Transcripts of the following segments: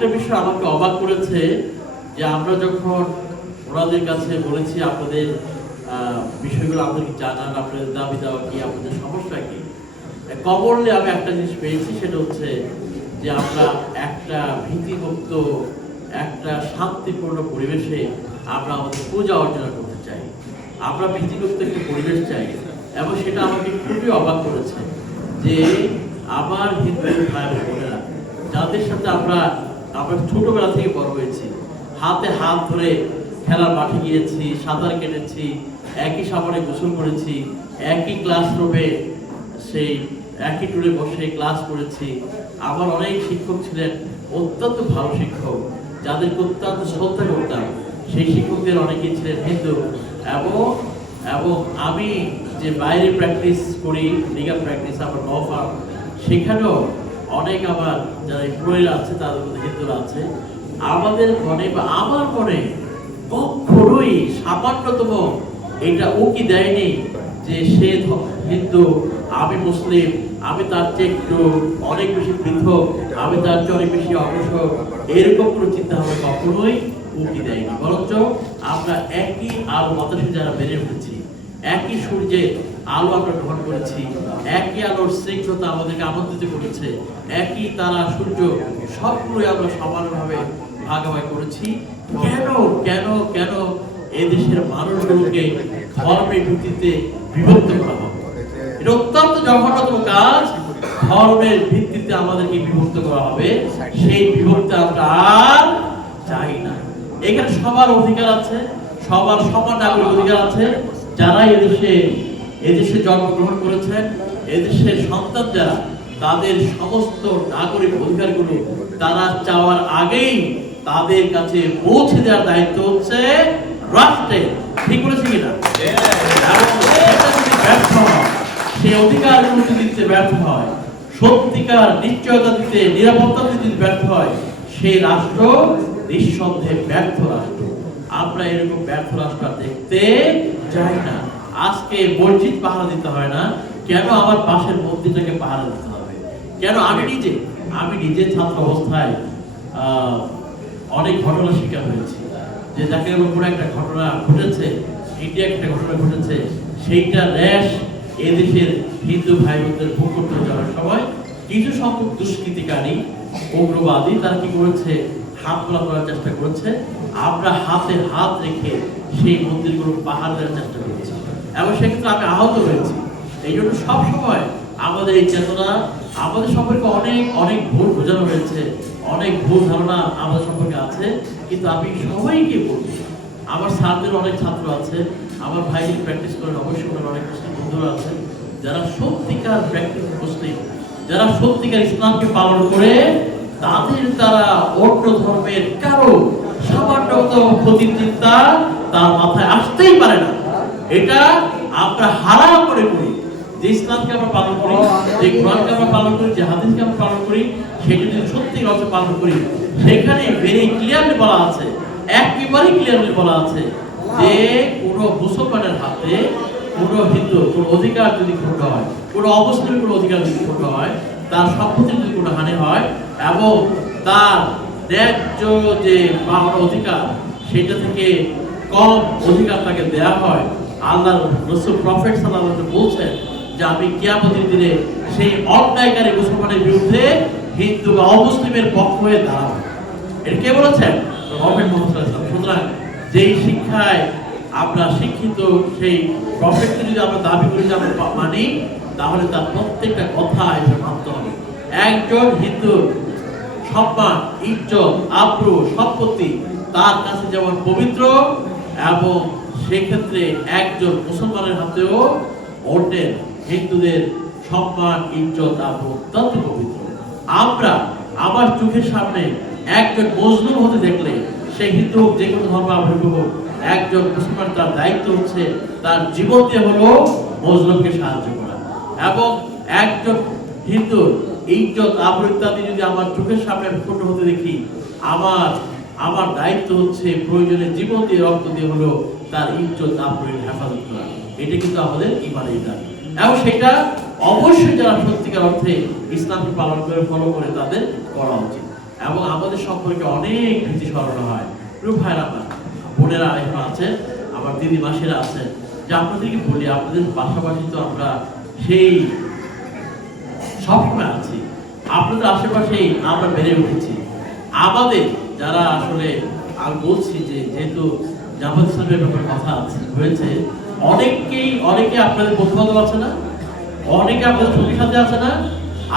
একটা বিষয় আমাকে অবাক করেছে যে আমরা যখন ওনাদের কাছে বলেছি আপনাদের বিষয়গুলো আপনাদেরকে জানান, আপনাদের দাবি দেওয়া কি, আপনাদের সমস্যা কি, কমনলি আমি একটা জিনিস পেয়েছি, সেটা হচ্ছে যে আমরা একটা ভীতিমুক্ত, একটা শান্তিপূর্ণ পরিবেশে আমরা আমাদের পূজা অর্চনা করতে চাই। আমরা ভীতিমুক্ত একটা পরিবেশ চাই এবং সেটা আমাকে খুবই অবাক করেছে যে আমার হিন্দু ভাই বোনেরা, যাদের সাথে আমরা আমরা ছোটবেলা থেকে বড় হয়েছি। হাতে হাত ধরে খেলার মাঠে গিয়েছি, সাঁতার কেটেছি, একই সামনে গোসল করেছি, একই ক্লাসরুমে সেই, একই টুলে বসে ক্লাস করেছি। আমার অনেক শিক্ষক ছিলেন, অত্যন্ত ভালো শিক্ষক যাদেরকে অত্যন্ত শ্রদ্ধা করতাম। সেই শিক্ষকদের অনেকেই ছিলেন হিন্দু এবং এবং আমি যে বাইরে প্র্যাকটিস করি লিগাল প্র্যাকটিস আমার ল ফার্ম সেখানেও অনেক আবার যারা এমপ্লয়িরা আছে, তাদের মধ্যে হিন্দুরা আছে। আমাদের মনে বা আমার মনে কখনোই সামান্যতম এটা ও কি দেয়নি যে সে হিন্দু, আমি মুসলিম, আমি তার চেয়ে একটু অনেক বেশি পৃথক, আমি তার চেয়ে অনেক বেশি অগ্রসর, এরকম কোনো চিন্তা ভাবনা কখনোই উকি দেয়নি। বরঞ্চ আমরা একই আলো বাতাসে যারা বেড়ে উঠেছি একই সূর্যে আলো আমরা গ্রহণ করেছি। একই আলোর স্নিগ্ধতা আমাদেরকে আমন্ত্রিত করেছে। একই তারা, সূর্য, সবগুলোই আমরা সমানভাবে ভাগাভাগি করেছি। কেন কেন কেন এদেশের মানুষগুলোকে ধর্মের ভিত্তিতে বিভক্ত করা হবে? এটা অত্যন্ত জঘন্যতম কাজ। ধর্মের ভিত্তিতে আমাদেরকে বিভক্ত করা হবে। সেই বিভক্তি আমরা আর চাই না। এখানে সবার অধিকার আছে, সবার সমান নাগরিক অধিকার আছে। যারা এদেশে এদেশে জন্মগ্রহণ করেছেন এদেশের সন্তান যারা, তাদের সমস্ত নাগরিক অধিকারগুলো তারা চাওয়ার আগেই তাদের কাছে পৌঁছে দেওয়ার দায়িত্ব হচ্ছে রাষ্ট্রের ঠিক বলেছি কিনা ব্যর্থ হয় সেই যদি দিতে ব্যর্থ হয়, সত্যিকার নিশ্চয়তা দিতে, নিরাপত্তা দিতে যদি ব্যর্থ হয় সেই রাষ্ট্র নিঃসন্দেহে ব্যর্থ রাষ্ট্র। আমরা এরকম ব্যর্থ রাষ্ট্র দেখতে চাই না। আজকে মসজিদ পাহারা দিতে হয় না, কেন আমার পাশের মন্দিরটাকে পাহারা দিতে হবে? কেন আমি নিজে আমি নিজে ছাত্র অবস্থায় অনেক ঘটনা শিকার হয়েছি। যে যাকে উপরে একটা ঘটনা ঘটেছে ইন্ডিয়া একটা ঘটনা ঘটেছে, সেইটা র্যাশ এদেশের হিন্দু ভাই বোনদের ভোগ করতে যাওয়ার সময় কিছু সংখ্যক দুষ্কৃতিকারী, উগ্রবাদী, তারা কি করেছে? হাত তোলা করার চেষ্টা করেছে। আমরা হাতে হাত রেখে সেই মন্দিরগুলো পাহাড় দেওয়ার চেষ্টা করেছি। এবং সেক্ষেত্রে আমি আহত হয়েছি। এই জন্য সবসময় আমাদের এই চেতনা, আমাদের সম্পর্কে অনেক অনেক ভুল বোঝানো হয়েছে, অনেক ভুল ধারণা আমাদের সম্পর্কে আছে, কিন্তু আমি সবাইকে বলব আমার স্যারদের অনেক ছাত্র আছে, আমার ভাই প্র্যাকটিস করেন অবশ্যই ওনার অনেক মুসলিম বন্ধুরা আছে, যারা সত্যিকার প্র্যাকটিস মুসলিম, যারা সত্যিকার ইসলামকে পালন করে, তাদের দ্বারা অন্য ধর্মের কারও সামান্যতম ক্ষতির চিন্তা তার মাথায় আসতেই পারে না। এটা আমরা হারাম করে করি। যে ইসলামকে আমরা পালন করি, যে কোরআনকে আমরা পালন করি, যে হাদিসকে আমরা পালন করি সেটা যদি সত্যি অর্থে পালন করি, সেখানে ভেরি ক্লিয়ারলি বলা আছে, একেবারেই ক্লিয়ারলি বলা আছে যে কোনো মুসলমানের হাতে কোনো হিন্দু কোনো অধিকার যদি ক্ষুণ্ণ হয় কোনো অবস্থার কোনো অধিকার যদি ক্ষুণ্ণ হয়, তার সম্পত্তির যদি কোনো হানি হয়, এবং তার ন্যায্য যে পাওয়ার অধিকার, সেটা থেকে কম অধিকার তাকে দেয়া হয় আল্লাহ রসুল প্রফেট সাল্লাহ বলছেন যে আমি কিয়ামতের দিনে সেই অন্যায়কারী মুসলমানের বিরুদ্ধে হিন্দু বা অমুসলিমের পক্ষ হয়ে দাঁড়াবো। কে বলেছেন? Prophet Mohammad. সুতরাং যেই শিক্ষায় আমরা শিক্ষিত, সেই প্রফেটকে যদি আমরা দাবি করি যে আমরা মানি, তাহলে তার প্রত্যেকটা কথা এটা মানতে হবে। একজন হিন্দু সম্মান, ইজ্জত, আব্রু, সম্পত্তি, তার কাছে যেমন পবিত্র এবং সেক্ষেত্রে একজন মুসলমানের হাতেও অন্যের হিন্দুদের সম্মান, ইজ্জত অত্যন্ত পবিত্র। আমরা আমার চোখের সামনে একজন মজলুম হতে দেখলে সে হিন্দু হোক, যে কোনো ধর্ম আবৃত হোক, একজন মুসলমান তার দায়িত্ব হচ্ছে তার জীবন দিয়ে হলো মজলুমকে সাহায্য করা। এবং একজন হিন্দুর ইজ্জত আবর ইত্যাদি যদি আমার চোখের সামনে আমি হতে দেখি, আমার আমার দায়িত্ব হচ্ছে প্রয়োজনে জীবন দিয়ে, রক্ত দিয়ে হলো তার ইজ্জত আবরের হেফাজত করা। এটা কিন্তু আমাদের ইমানের দাবি। এবং সেটা অবশ্যই যারা সত্যিকার অর্থে ইসলামকে পালন করে ফলো করে, তাদের করা উচিত। এবং আমাদের সম্পর্কে অনেক ভীতি স্মরণ হয়। প্রিয় ভাইরা আমার বোনেরা এখন আছেন আমার দিদি মাসিরা আছে, যে আপনাদেরকে বলি, আপনাদের পাশাপাশি তো আমরা সেই সবসময় আছি। আপনাদের আশেপাশেই আমরা বেড়ে উঠেছি। আমাদের যারা আসলে, আমি বলছি যে যেহেতু জামাত ইসলামের ব্যাপারে কথা আছে, হয়েছে। অনেকেই অনেকে আপনাদের বন্ধু বান্ধব আছে না? অনেকে আপনাদের ছবির সাথে আছে না?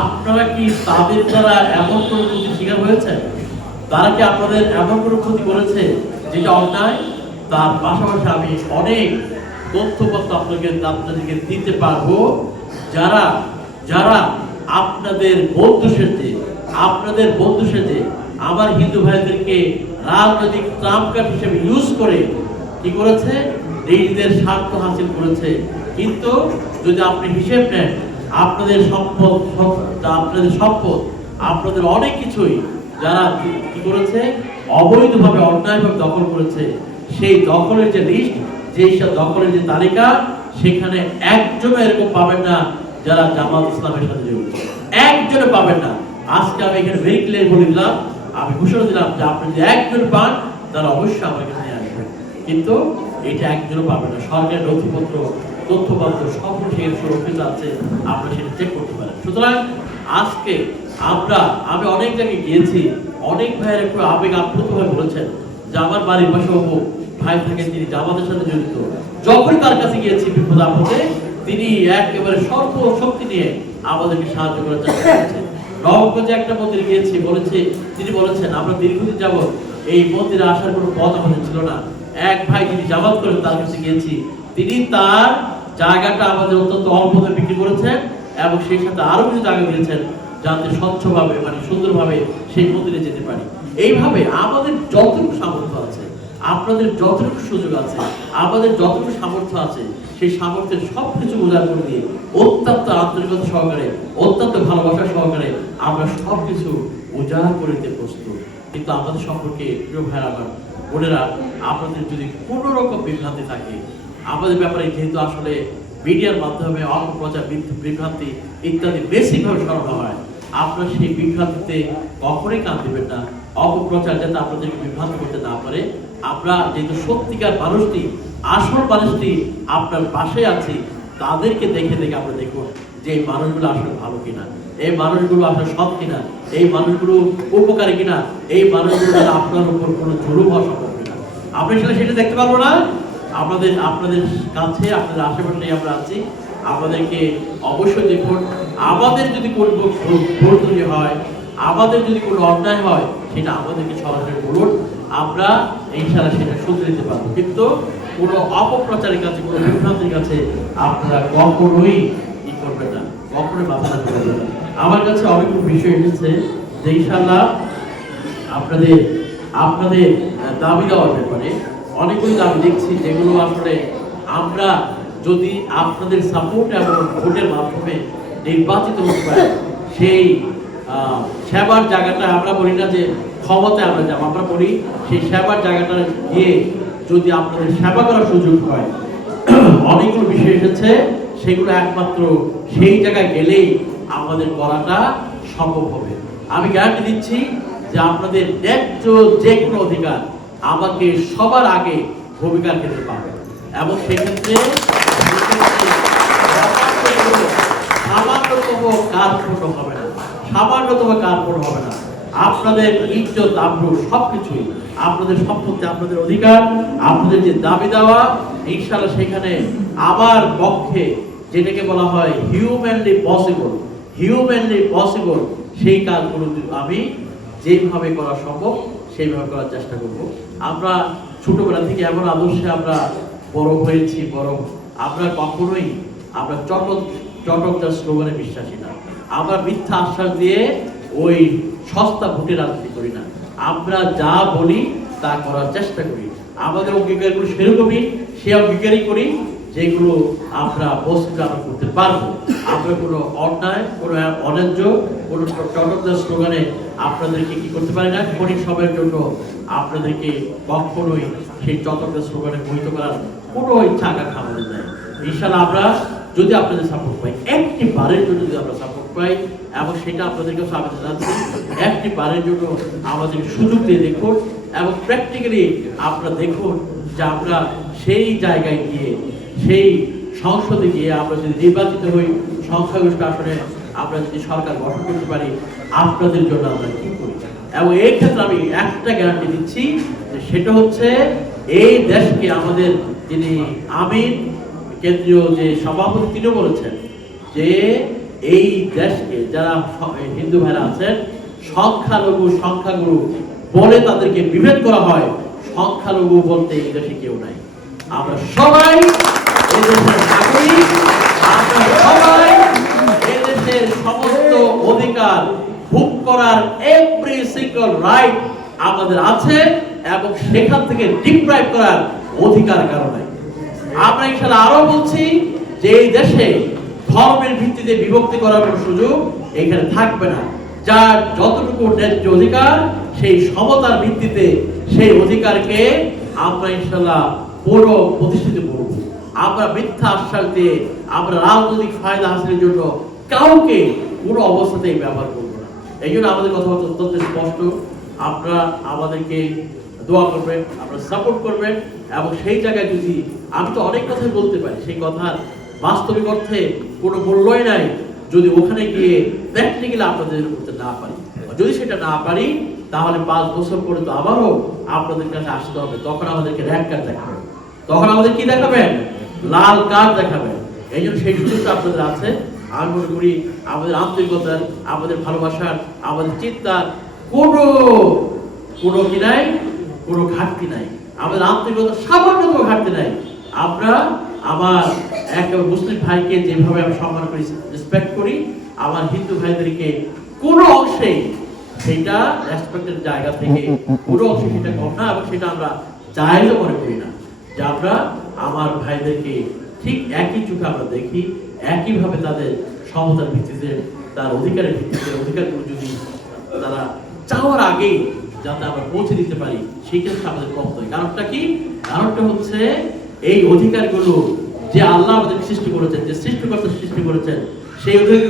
আপনারা কি তাদের দ্বারা এমন কোনো ক্ষতির শিকার হয়েছে? তারা কি আপনাদের এমন কোনো ক্ষতি করেছে যেটা অন্যায়? তার পাশাপাশি আমি অনেক তথ্যপত্র আপনাকে আপনাদেরকে দিতে পারব। যারা যারা আপনাদের বন্ধু সেজে, আপনাদের বন্ধু সেজে আমার হিন্দু ভাইদেরকে রাজনৈতিক ট্রাম্প কার্ড হিসেবে ইউজ করে, কি করেছে? নিজেদের স্বার্থ হাসিল করেছে। কিন্তু যদি আপনি হিসেব নেন, আপনাদের সম্পদ আপনাদের সম্পদ, আপনাদের অনেক কিছুই যারা কি- করেছে? অবৈধভাবে, অন্যায়ভাবে দখল করেছে। সেই দখলের যে লিস্ট যেই সব দখলের যে তালিকা, সেখানে একজনও এরকম পাবেন না যারা জামাত ইসলামের সাথে জড়িত। একজনও পাবেন না। আজকে আমি এখানে ভেরি ক্লিয়ার বলে দিলাম আমি ঘোষণা দিলাম যে আপনি যদি একজন পান, তাহলে অবশ্যই আমার কাছে নিয়ে আসবেন। কিন্তু এটা একজনও পাবেন না। সরকারের নথিপত্র, তথ্যপত্র সব সেখানে সুরক্ষিত আছে, আপনারা সেটা চেক করতে পারেন। সুতরাং আজকে আমরা, আমি অনেক জায়গায় গিয়েছি, অনেক ভাইয়ের একটু আবেগ আপ্লুতভাবে বলেছেন যে আমার বাড়ির পাশে অমুক ভাই থাকেন তিনি জামাতের সাথে জড়িত। যখনই তার কাছে গিয়েছি বিপদ আপদে, তিনি একেবারে সর্ব শক্তি নিয়ে আমাদেরকে সাহায্য করার চেষ্টা করেছেন। নবগঞ্জে একটা মন্দিরে গিয়েছি, বলেছে, তিনি বলেছেন, আমরা দীর্ঘদিন যাব এই মন্দিরে আসার কোনো পথ আমাদের ছিল না। এক ভাই যিনি জামাত করেন তার কাছে গিয়েছি, তিনি তার জায়গাটা আমাদের অত্যন্ত অল্প বিক্রি করেছেন এবং সেই সাথে আরও কিছু জায়গা দিয়েছেন যাতে স্বচ্ছভাবে মানে সুন্দরভাবে সেই মন্দিরে যেতে পারি। এইভাবে আমাদের যতটুকু সামর্থ্য আছে আপনাদের যতটুকু সুযোগ আছে, আমাদের যতটুকু সামর্থ্য আছে, সেই সামর্থ্যের সব কিছু উজাড় করে দিয়ে অত্যন্ত আন্তরিকতা সহকারে, অত্যন্ত ভালোবাসা সহকারে আমরা সব কিছু উজাড় করে দিতে প্রস্তুত। কিন্তু আমাদের সম্পর্কে প্রিয় ভাইরা আমার বোনেরা, আপনাদের যদি কোনো রকম বিভ্রান্তি থাকে, আমাদের ব্যাপারে যেহেতু আসলে মিডিয়ার মাধ্যমে অপপ্রচার বিভ্র- বিভ্রান্তি ইত্যাদি বেশিভাবে সরানো হয়, আপনারা সেই বিভ্রান্তিতে কখনোই কান দিবেন না। অপপ্রচার যাতে আপনাদেরকে বিভ্রান্ত করতে না পারে আমরা যেহেতু সত্যিকার মানুষটি, আসল মানুষটি আপনার পাশে আছি, তাদেরকে দেখে দেখে আমরা দেখুন যে এই মানুষগুলো আসলে ভালো কিনা, এই মানুষগুলো আসলে সৎ কিনা, এই মানুষগুলো উপকারী কিনা, এই মানুষগুলো আপনার উপর কোনো জরুর হওয়া সম্ভব কিনা। আপনি সেটা সেটা দেখতে পারব না। আমাদের আপনাদের কাছে, আপনাদের আশেপাশে আমরা আছি। আমাদেরকে অবশ্যই দেখুন। আমাদের যদি কোনো ভুল হয়, আমাদের যদি কোনো অন্যায় হয়, সেটা আমাদেরকে সরাসরি বলুন। আমরা ইনশাআল্লাহ সেটা শুধরে পারব। কিন্তু কোনো অপপ্রচারের কাছে, কোনো বিভ্রান্তির কাছে আপনারা কখনোই ই করবেন না। কখনোই মাথা পারবেন না। আমার কাছে অনেক বিষয় এসেছে যে ইনশাআল্লাহ আপনাদের আপনাদের দাবি দেওয়ার ব্যাপারে অনেকগুলি দাবি দেখছি, যেগুলো আসলে আমরা যদি আপনাদের সাপোর্ট এবং ভোটের মাধ্যমে নির্বাচিত হতে পারি, সেই সেবার জায়গাটা আমরা বলি না যে ক্ষমতায় আমরা যাব, আমরা বলি সেই সেবার জায়গাটা গিয়ে যদি আপনাদের সেবা করার সুযোগ হয়। অনেকগুলো বিষয় এসেছে, সেগুলো একমাত্র সেই জায়গায় গেলেই আমাদের করাটা সম্ভব হবে। আমি গ্যারান্টি দিচ্ছি যে আপনাদের ন্যায্য যে কোনো অধিকার আমাকে সবার আগে ভূমিকার ক্ষেত্রে পাবে। এবং সেক্ষেত্রে সামান্যতম কার্পণ্য হবে না। সামান্যতম কার্পণ্য হবে না। আপনাদের ইজ্জত, আব্রু সবকিছুই, আপনাদের সম্পত্তি, আপনাদের অধিকার, আপনাদের যে দাবি দেওয়া, ইনশাআল্লাহ সেখানে আমার পক্ষে যেটাকে বলা হয় হিউম্যানলি পসিবল হিউম্যানলি পসিবল সেই কাজগুলো আমি যেভাবে করা সম্ভব, সেইভাবে করার চেষ্টা করব। আমরা ছোটবেলা থেকে এমন আদর্শে আমরা বড় হয়েছি বড় আমরা কখনোই, আমরা চটক চটকদার স্লোগানে বিশ্বাসী না। আমরা মিথ্যা আশ্বাস দিয়ে ওই সস্তা ভোটে রাজনীতি করি না। আমরা যা বলি, তা করার চেষ্টা করি। আমাদের অঙ্গীকারগুলো সেরকমই, সে অঙ্গীকারই করি যেগুলো আমরা বস্তুতে আমরা করতে পারব। আমরা কোনো অন্যায়, কোনো অন্যায্য, কোনো চটকদার স্লোগানে আপনাদেরকে কি করতে পারি না? ক্ষণিক সময়ের জন্য আপনাদেরকে কখনোই সেই চটকদার স্লোগানে মোহিত করার কোনো ইচ্ছা আকাঙ্ক্ষা আমাদের নেই। ইনশাল্লাহ আমরা যদি আপনাদের সাপোর্ট পাই, একটি বারের জন্য যদি আমরা সাপোর্ট পাই এবং সেটা আপনাদের কাছে আমি জানাচ্ছি। একটি বারের জন্য আমাদের সুযোগ দিয়ে দেখুন এবং প্র্যাকটিক্যালি আপনারা দেখুন যে আমরা সেই জায়গায় গিয়ে, সেই সংসদে গিয়ে আমরা যদি নির্বাচিত হই, সংখ্যাগরিষ্ঠ আসনে আমরা যদি সরকার গঠন করতে পারি, আপনাদের জন্য আমরা কি করি? এবং এই ক্ষেত্রে আমি একটা গ্যারান্টি দিচ্ছি যে সেটা হচ্ছে এই দেশকে আমাদের যিনি আমির কেন্দ্রীয় যে সভাপতি তিনি বলেছেন যে এই দেশকে যারা হিন্দু ভাইরা আছেন, সংখ্যালঘু, সংখ্যাগুরু বলে তাদেরকে বিভেদ করা হয়। সংখ্যালঘু বলতে এই দেশে কেউ নাই। আমরা সবাই আমরা সমস্ত অধিকার ভোগ করার এভরি সিঙ্গল রাইট আমাদের আছে এবং সেখান থেকে ডিপ্রাইভ করার অধিকার কারণে আমরা ইনশাল্লাহ আরও বলছি যে এই দেশে ধর্মের ভিত্তিতে বিভক্তি করার কোনো সুযোগ এখানে থাকবে না। যার যতটুকু ন্যায্য অধিকার, সেই সমতার ভিত্তিতে সেই অধিকারকে আমরা ইনশাল্লাহ পুরো প্রতিষ্ঠিত করব। আমরা মিথ্যা আশ্বাস দিয়ে আমরা রাজনৈতিক ফায়দা হাসিলের জন্য কাউকে কোনো অবস্থাতেই ব্যবহার করব না। এই জন্য আমাদের কথাবার্তা অত্যন্ত স্পষ্ট। আপনারা আমাদেরকে দোয়া করবেন, আপনারা সাপোর্ট করবেন এবং সেই জায়গায় যদি আমি তো অনেক কথাই বলতে পারি, সেই কথার বাস্তবিক অর্থে কোনো মূল্যই নাই যদি ওখানে গিয়ে প্র্যাকটিক্যালি আপনাদের করতে না পারি। যদি সেটা না পারি, তাহলে পাঁচ বছর পরে তো আবারও আপনাদের কাছে আসতে হবে। তখন আমাদেরকে র্যাঙ্ক কার্ড দেখাবেন। তখন আমাদের কি দেখাবেন? লাল কার্ড দেখাবেন। এই জন্য সেই সুযোগটা আপনাদের আছে। আমি মনে করি আমাদের আন্তরিকতার আমাদের ভালোবাসার আমাদের চিন্তার কোনো কোনো কি নাই, কোনো ঘাটতি নাই। আমাদের আন্তরিকতার আন্তরিকতা কোনো ঘাটতি নাই। আমরা, আমার এক মুসলিম ভাইকে যেভাবে আমি সম্মান করি রেসপেক্ট করি আমার হিন্দু ভাইদেরকে কোনো অংশেই সেটা রেসপেক্টের জায়গা থেকে কোনো অংশে সেটা কম না এবং সেটা আমরা জায়গা মনে করি না। আমরা আমার ভাইদেরকে ঠিক একই চোখে আমরা দেখি, একইভাবে তাদের সমতার ভিত্তিতে, তার অধিকারের ভিত্তিতে, অধিকারগুলো যদি তারা চাওয়ার আগেই যাতে আমরা পৌঁছে দিতে পারি, সেই ক্ষেত্রে আমাদের কর্তব্য। কারণটা কি? কারণটা হচ্ছে এই অধিকারগুলো যে আল্লাহ আমাদের সৃষ্টি করেছেন যে সৃষ্টিকর্তা সৃষ্টি করেছেন সেই